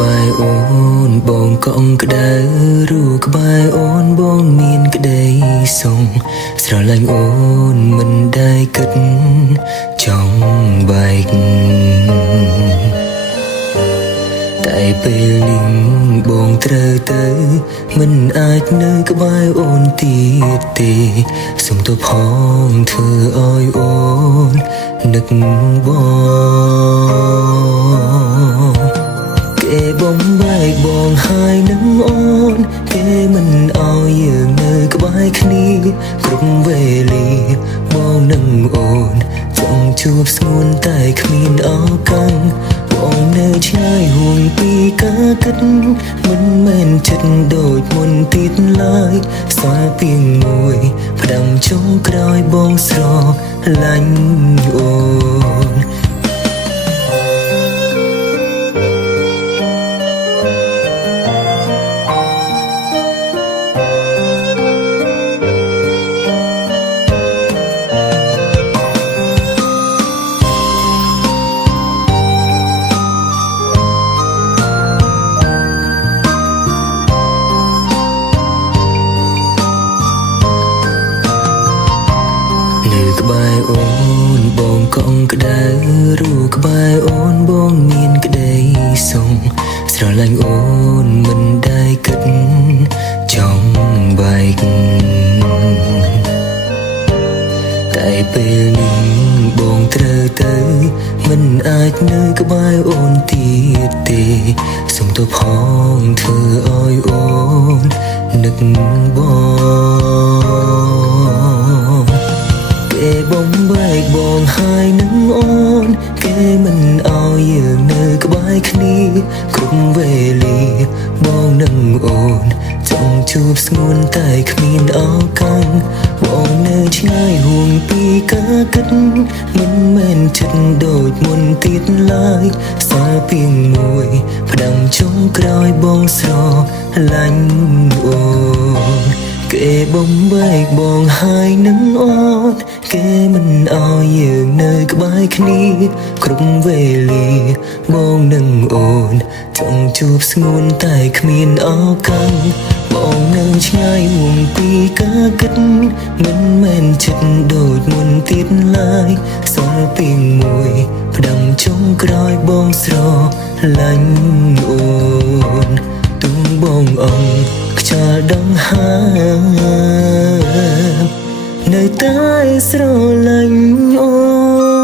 បាយអូនបងកងក្ដៅរូក្បែរអូនបងមានក្ដីសុំស្រឡាញ់អូនមិនได้គិតចង់បែកតែពេលនេះបងត្រូវទៅមិនអាចនៅក្បែរអូនទៀតទេសុំទោសផងធ្វើឲ្យអូននឹកបងគេបំបែកបងហើយនឹងអូនគេមិនឲ្យយើងនៅក្បែរគ្នាគ្រប់វេលាបងនឹងអូនចង់ជួបស្ងួនតែគ្មានឱកាសបងនៅឆ្ងាយហួងពីការគិតមិនមែនចិត្តដូចមុនទៀតឡើយស្វាពីងមួយផ្ដាំចុងក្រោយបងស្រឡាញ់អូនក្បែរអូនបងកងក្ដៅរូក្បែរអូនបងមានក្ដីសុំស្រឡាញ់អូនមិនได้គិតចង់បែកតែពេលនេះបងត្រូវទៅមិនអាចនៅក្បែរអូនទៀតទេសុំទោសផងធ្វើឲ្យអូននឹកបងគេបំបែកបងហើយនឹងអូនគេមិនឲ្យយើងនៅក្បែរគ្នាគ្រប់វេលាបងនឹងអូនចង់ជួបស្ងួនតែគ្មានឱកាសបងនៅឆ្ងាយហួងពីការគិតមិនមែនចិត្តដូចមុនទៀតឡើយស្វាពីងមួយផ្ដាំចុងក្រោយបងស្រឡាញ់អូនគេបំបែកបងហើយនឹងអូនគេមិនឲ្យយើងនៅក្បែរគ្នាគ្រប់វេលាបងនឹងអូនចង់ជួបស្ងួនតែគ្មានឱកាសបងនៅឆ្ងាយហួងពីការគិតមិនមែនចិត្តដូចមុនទៀតឡើយស្វាពីងមួយផ្ដាំចុងក្រោយបងស្រឡាញ់អូនទុំបងអង្គខ្យល់ដង្ហើមនៅតែស្រឡាញ់អូន